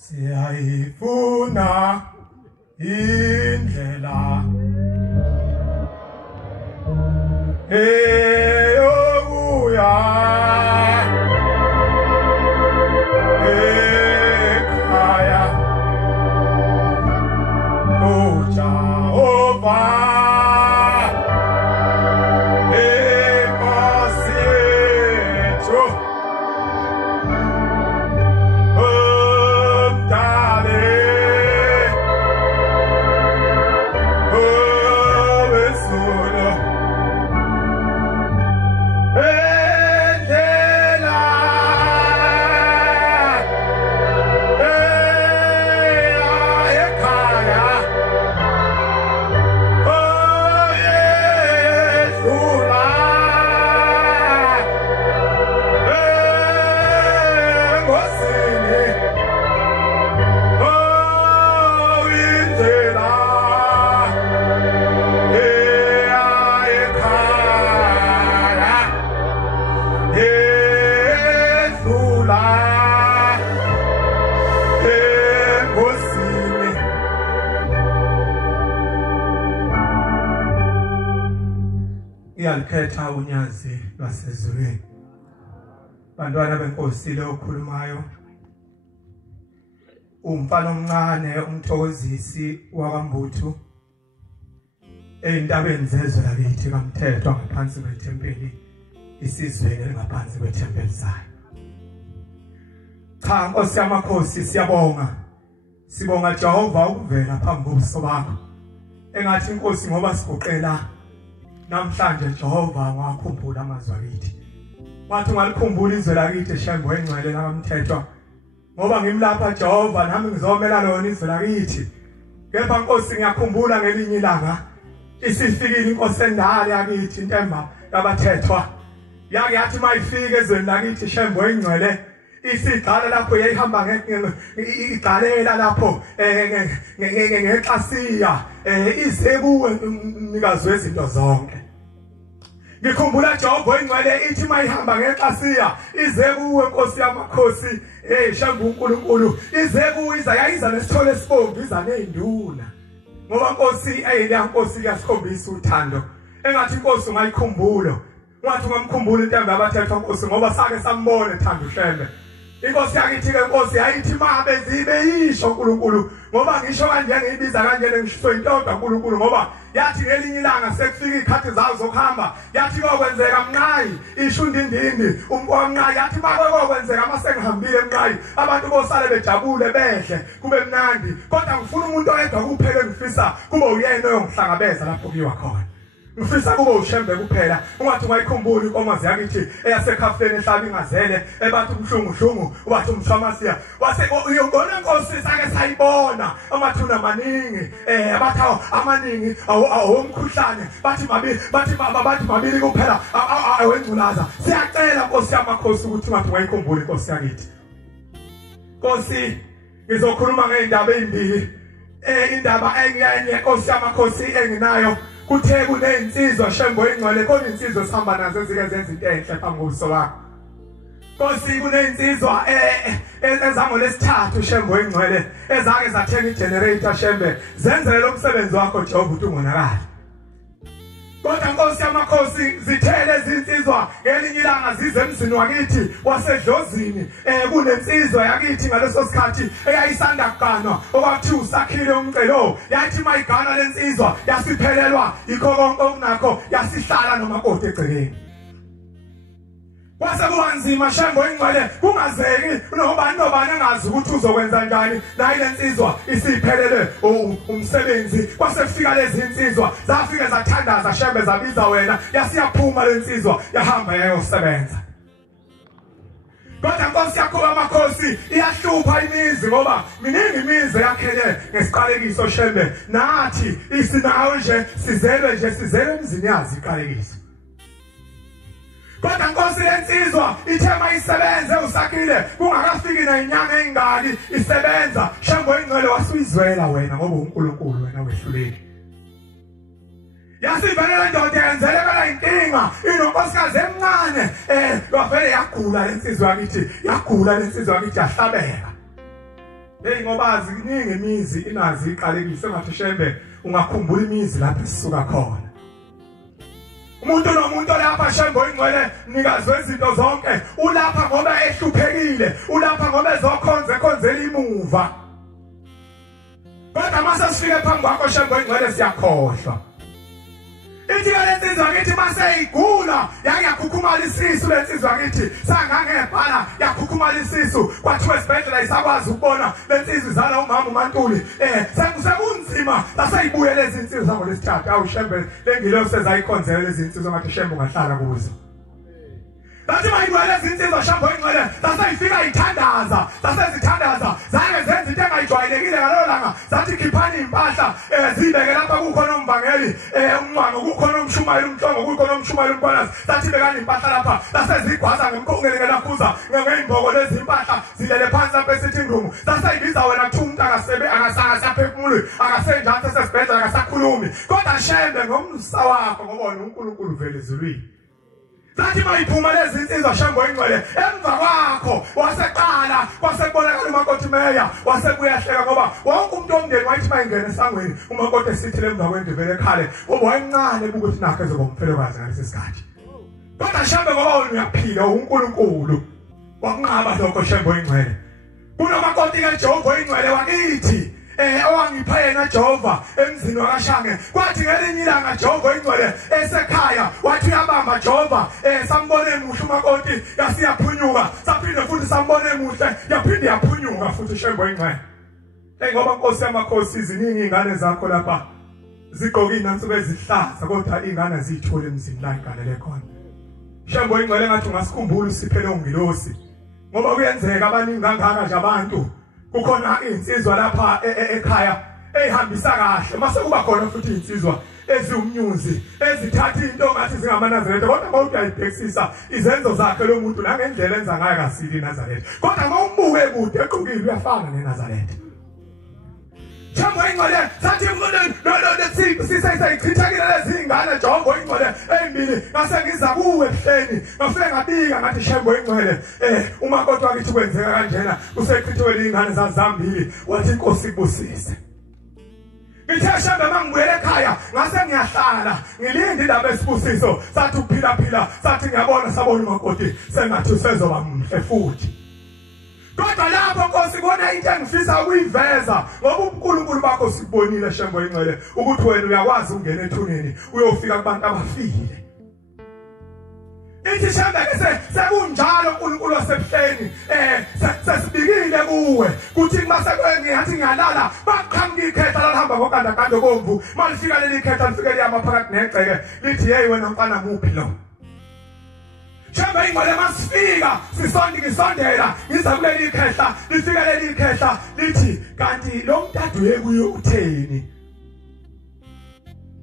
Siyayifuna indlela eyokuya ekhaya uJehova Inkosi yethu Ngaphatha uNyazi lwasezulwini. Bantwana benkosi lo okhulumayo umfana omncane umthokozisi wakwaMbuthu eintabeni zezwe lakithi kaMthethwa ngaphansi kwethempeli isizweni elingaphansi kwethempeli sayo. Cha Nkosi yamakhosi siyabonga. Sibonga Jehova ukuvela phambi kobuso bakho. Engathi Nkosi ngoba sigoqela namhlanje Jehova ngakhumbula amazwi akithi. Wathi ungalikhumbula izwe lakithi Shembe engcwele laMthethwa. Ngoba ngimlapha Jehova nami ngizomela lona izwe lakithi. Kepha Nkosi ngiyakhumbula ngelinye ilanga isifikile inkosi endala yakithi intemba yabathethwa. Yake yathi mayifike ezweni lakithi Shembe engcwele isigcala lapho yayihamba ngigcalela lapho ngexasiya ize kuwe mnikazi wezinto zonke. Ngikhumbula Jehova engcwele ithi mayihamba ngexasiya ize kuwe Nkosi yamakhosi Shembe uNkulunkulu ize kuwe izayayiza nesithole esibomvu iza nezinduna. Ngoba Nkosi le Nkosi kuyasikhombisa uthando. Engathi Nkosi ungayikhumbula. Ngathi ungamkhumbula intemba yabathethwa Nkosi ngoba sake sambone thando Shembe. Inkosi yakithi ke Nkosi yayithi mabe zibe yisho uNkulunkulu ngoba ngisho kanje ngiyibiza kanje ngisho intodwa uNkulunkulu ngoba yathi ngelinye ilanga sekufika ikhathi zazo zokuhamba yathi kokwenzeka mnqayi isho undindindi umnqayi yathi makokwenzeka masengihambile emnqayi abantu bosale bejabule behle kube mnandi kodwa ngifuna umuntu oyedwa kuphele ngifisa kube uyena oyongihlangabeza lapho kuyiwa khona. Ngifisa kube uShembe kuphela ungathi ungayikhumbula inkomazi yakithi eyasekhafeni ehlaba ingazele ebathi umhlungu wathi umthamasiya wase uyongona Nkosi sake sayibona amathuna amaningi abathi amaningi awomkhuhlane bathi mabili kuphela awengculaza. Siyacela Nkosi yamakhosi ukuthi ngathi ungayikhumbula inkosi yakithi. Nkosi ngizokhuluma ngeindaba ezimbili indaba enyenye Nkosi yamakhosi enginayo kuthe kunensizwa Shembe engcwele khona insizwa sihamba nazo ezike zenza into enhle phambi kobuso bakho. Nkosi kunensizwa ezangolesithathu Shembe engcwele ezake zathenga igenerator Shembe zenzele lo msebenzi wakho Jehova ukuthi ungonakala. Kodwa Nkosi yamakhosi zithele izinsizwa ngelinye ilanga zize emzini wakithi wasedlozini kunensizwa yakithi ngaleso sikhathi eyayisanda kuganwa okwakuthiwa usakhile umcelo yathi mayigana lensizwa yasiphelelwa yikho konke okunakho yasihlala nomakoti egcekeni. Kwase kubanzima Shembe engcwele kungazeki nobani engazi ukuthi uzokwenza njani nayi lensizwa isiphelele umsebenzi. Kwase kufika lezi insizwa zafike zathandaza Shembe zabiza wena yasiyaphuma lensizwa yahamba yayosebenza. Kodwa Nkosi yakho amakhosi iyahlupha imizi ngoba miningi imizi yakhele ngesiqalekiso Shembe nathi isinawo nje sizele emzini yazi iqalekiso. Kodwa Nkosi lensizwa ithema isebenze usakhile kungakafiki nenyanga engaki isebenza Shembe engcwele wasuyizwela wena ngoba uNkulunkulu wena wehluleki. Yasivele ndoda yenzelekela inkinga inonkosikazi emncane wavele yagula lensizwa yakithi yahlabeka. hey ngoba ziningi imizi inazi iqalekise ngathi Shembe ungakhumbula imizi lapho sisuka khona. Umuntu nomuntu lapha Shembe ingcwele nikazwe izinto zonke ulapha ngoba ehluphekile ulapha ngoba ezokhonzela imuva. Kodwa mase sifike phambi kwakho Shembe ingcwele siyakhohlwa. Ithi lensizwa ngithi mase igula yakukhukhumala isisu lensizwa ngithi sangangebhala yakukhukhumala isisu kwathiwa esibhedlela isakwazi ukubona lensizwa izala umama uMantuli sekunzima laseyibuye lezi insizwa zango lesithathu awu Shembe lengilosi sezayikhonzela lezi insizwa ngathi Shembe ungahlala kuzo. Bathi mayibuye lezi insizwa Shembe ingcwele laseyifika ithandaza lasezithandaza zange zenze into engayijwayelekile ngalolo langa zathi khiphani impahla zibeke lapha kukhona umvangeli umncwango kukhona umshumayeli umhlongo kukhona umshumayeli umbonasi zathi bekani impahla lapha lasezigwaza ngemkhongele laphuza ngeimboko lezi impahla zilele phansi lapha esitting room zaseyibiza wena kuthi umuntu akasaphefumuli akasenjani sesibhedlela akasakhulumi kodwa Shembe ngomsa wakho ngoba uNkulunkulu vele ezulwini. Zathi mayiphuma lezi insizwa Shembe ingcwele emva kwakho waseqala kwasebonakala umakoti meya wasebuyahleka ngoba wonke umuntu omndeni wayithi mayingena esangweni umakoti esithi lemva kwendlu vele ekhale ngoba wayencane ukuthi nakho ezoba umfelokazi ngalesi sikhathi. Kodwa Shembe ngoba uyaphila uNkulunkulu wakunqaba lokho Shembe ingcwele. Kunomakoti kaJehova ingcwele wakithi owangipha yena Jehova emzini wakashange kwathi ngelinye ilanga Jehova ingcwele esekhaya wathi uyabamba Jehova sambone muhle umakoti yasiyaphunyuka saphinde futhi sambone muhle yaphinde yaphunyuka futhi Shembe ingcwele. Ngoba Nkosi yamakhosi iziningi ingane zakho lapha zigqoka inansuku ezihlaza kodwa ingane zithole emzini la iganele khona. Shembe ingcwele ngathi ungasikhumbula usiphele ungelosi ngoba kuyenzeka abaningi kangaka nje abantu kukhona insizwa lapha ekhaya ehambisa kahle mase kuba khona futhi insizwa eziumnyuzi ezithatha into ngathi zingamanazarete kodwa mawuthi ayibhekisisa izenzo zakhe lo muntu la ngendlela enza ngayo kasili Nazareth kodwa mawumbuke kude eqhukile uyafana neNazareth. Shembe ingcwele sathi no sisayichithakile lezi ingane Jehova ingcwele ezimbili ngase ngiza kuwe ehleni ngafike ngabika ngathi Shembe ingcwele umakoti wakithi kwenzeka kanjena usechithwe ingane zazambili wathi Inkosi ibusise. Ngithe Shembe mangibuye ekhaya ngase ngiyahlala ngilinde indaba esibusiso sathi ukuphila sathi ngiyabona sabona umakoti sengathi usezoba mhle futhi. Kodwa lapho Nkosi kona into engifisa ukuyiveza ngoba uNkulunkulu bakho sikubonile Shembe ingcwele ukuthi wena uyakwazi ungena ethuneni uyofika kubantu abafile. Ithi Shembe sekunjalo uNkulunkulu wasebuhleni sesibikile kuwe kuthi mase ngiyathi ngiyalala baqhamuka ikhetha lalihamba ngokandakando bomvu malifika leli khetha lifike liyama phakathi negceke lithi hey wena mfana muphi lo. Shembe ingcwele masifika ngisondela ngiza kuleli khehla lifika leli khehla lithi kanti lo mntadu yekuye utheni.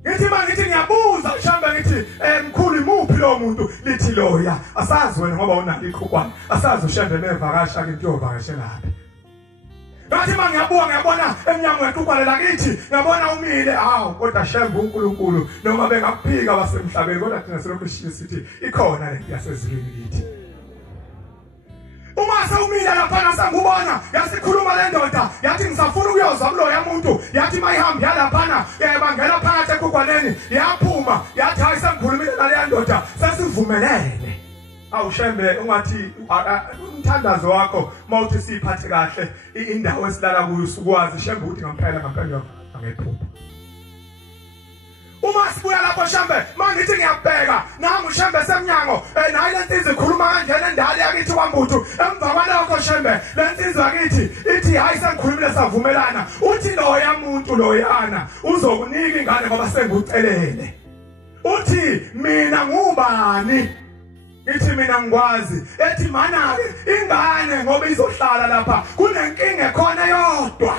Ngithi ngiyabuza Shembe ngithi mkhulu imuphi lo muntu lithi loya asazi wena ngoba unalo iqhukwana asazi Shembe nevakasha ke uyovakashela lapha. Ngathi ngiyabona emnyango weqhukwana lakithi ngabona umile kodwa Shembe uNkulunkulu noma bengaphika basemhlabeni kodwa thina selokhu sithi ikhona le yasezulwini lithi. Uma sewumile lapha sangubona yasikhuluma le ndoda yathi ngisafuna ukuyozwa kuloya muntu yathi mayihamba yalaphana bangena phakathi eqhukwaneni yaphuma yathi hayi sengikhulumile nale ndoda sesivumelene. Awu Shembe ungathi umthandazo wakho mawuthi siphathe kahle indawo esilala kuyo usukwazi Shembe uthi ngempela angephupha. Uma sibuya lapho Shembe mangithi ngiyabheka nami uShembe semnyango nayi lensizwa ikhuluma kanjena endala yakithi kwambuthu emva kwalokho Shembe lensizwa yakithi ithi hayi sengikhulumile savumelana uthi loya muntu loyana uzokunika ingane ngoba sengucelele. Uthi mina ngubani ithi mina ngikwazi ethi mana ke ingane ngoba izohlala lapha kunenkinga khona yodwa.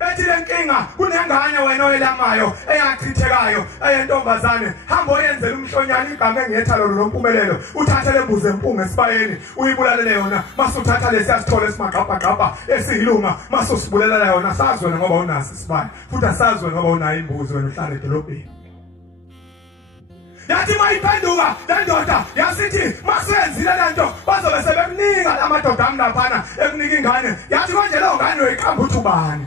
Ethi lenkinga kunengane wena oyelamayo eyachithekayo eyentombazane hamba oyenzela umhlonyana igama engethalo lompumelelo uthathe lembuzi empunga esibayeni uyibulalele yona masuthatha lesiyasithola esimagqabha esiyilunga masosibulelela yona sazi wena ngoba unaso isibaya futhi asazi wena ngoba unayo imbuzi wena uhlala edolobheni. Yathi mayiphenduka le ndoda yasithi masenzile lento bazobe sebemnika lamadoda amlaphana ekunika ingane yathi konje lo ngane ngane uyiqamba uthi ubani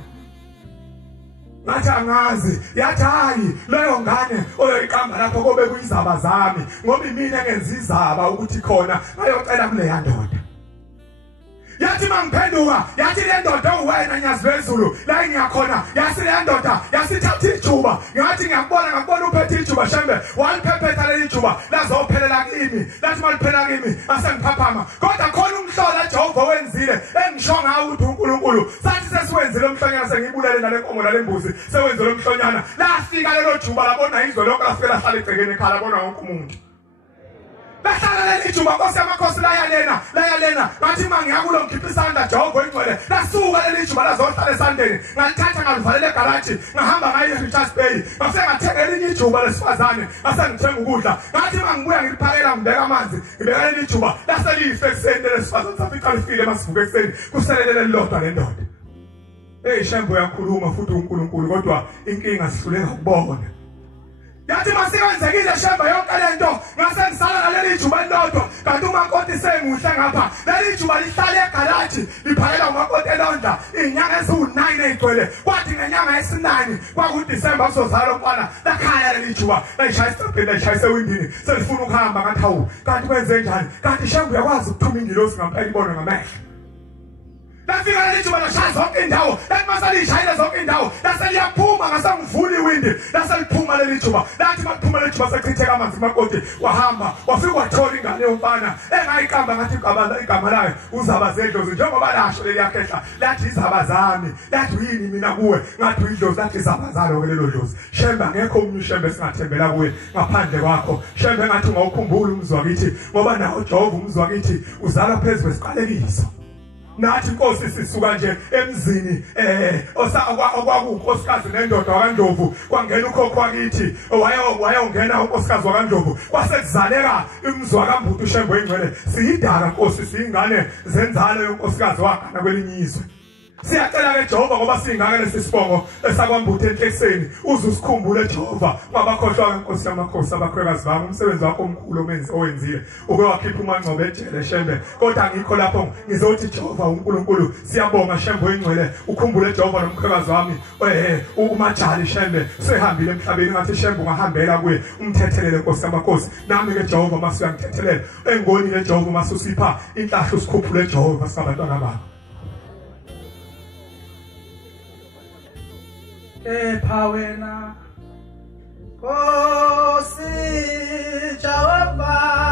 ngathi angazi yathi hayi leyo ngane oyoyiqamba lapho kobe kuyizaba zami ngoba mina ngenza izaba ukuthi khona ayocela kule yandoda yathi mangiphenduka yathi le ndoda uwena Lwezulu la ngiyakhona yathi le ndoda yasithatha ijuba ngathi ngiyakubona uphethe ijuba Shembe waliphephetha leli juba lazophelela kimi lathi maliphela kimi asengiphaphama kodwa khona umhlola Jehova wenzile engisho ngawo ukuthi uNkulunkulu sathi sesiwenzile umhlonyana sengibulele nale nkomo nale mbuzi sewenzile umhlonyana lafika lelo juba labona izwe lonke lafika lahlala egcekeni ekhala bona wonke umuntu bahlala leli juba Nkosi yamakhosi layalena ngathi mangiyakulo ngiphisanda Jehova ingcwele lasuka leli juba lazohlala esandeni ngalithatha ngalivalela egaraji ngahamba ngaye eRichards Bay ngafika ngathenga elinye ijuba lesifazane ngasengithenga ukudla ngathi mangibuya ngiliphakela ngibeka amanzi ngibeka leli juba laselife ekseni lesifazane safica lifile masivuka ekseni kuselele lelodwa lendoda Shembe uyakhuluma futhi uNkulunkulu kodwa inkinga sihluleka ukubona yathi masikwenzekile Shembe yonke lento ngase ngisala naleli juba lodwa kanti umakoti senguhle ngapha leli juba lihlale egaraji liphakela umakoti elondla inyanga eziwu9 egcwele kwathi ngenyanga yesi9 kwakuDisemba kuzozalwa umfana lakhaya leli juba layishaya isicaphe layishaya ewindini selifuna ukuhamba ngathi hawu kanti kwenze njani kanti Shembe uyakwazi ukuthuma ingelosi ngampela ibone ngamehlo lafika leli juba lashaya zonke indawo lathi masalishayile zonke indawo laseliyaphuma ngasangivula iwindi laseliphuma leli juba lathi makuphuma leli juba sechitheka amanzi makoti wahamba wafika wathola ingane yomfana engayiqamba ngathi igama layo uzabazedlozi njengoba lasho leli yakhehla lathi izaba zami lathi yini mina kuwe ngathi uyidlozi lathi izaba zalo lelo dlozi Shembe ngekho umuntu Shembe singathembela kuwe ngaphandle kwakho Shembe ngathi ungawukhumbula umzwa wakithi ngoba nawo Jehova umzwa wakithi uzala phezulu kwesiqalekiso nathi Nkosi sisuka nje emzini okwakunkosikazi nendoda wakaNdlovu kwangena ukhokho wakithi wayongena unkosikazi wakaNdlovu kwasekuzaleka imzwa kaMbuthu Shembe ingcwele siyidala Nkosi siyingane zenzalo yonkosikazi wakana kwelinye izwe siyacela ke Jehova ngoba singaka lesisibongo esakwambuthe enhlekiseni uzusikhumbule Jehova ngabakhohlwa Nkosi yamakhosi abakhwekazi bami umsebenzi wakho omkhulu owenzile ukwakhipha umangcobo ejele Shembe kodwa ngikho lapho ngizothi Jehova uNkulunkulu siyabonga Shembe ingcwele ukhumbule Jehova nomkhwekazi wami umajali Shembe sehambile emhlabeni ngathi Shembe ungahambela kuye umthethelele Nkosi yamakhosi nami ke Jehova masuyangithethelele engoni ke Jehova masusipha inhlahla usikhuphule Jehova sabantwana bami Epawena Nkosi Jehova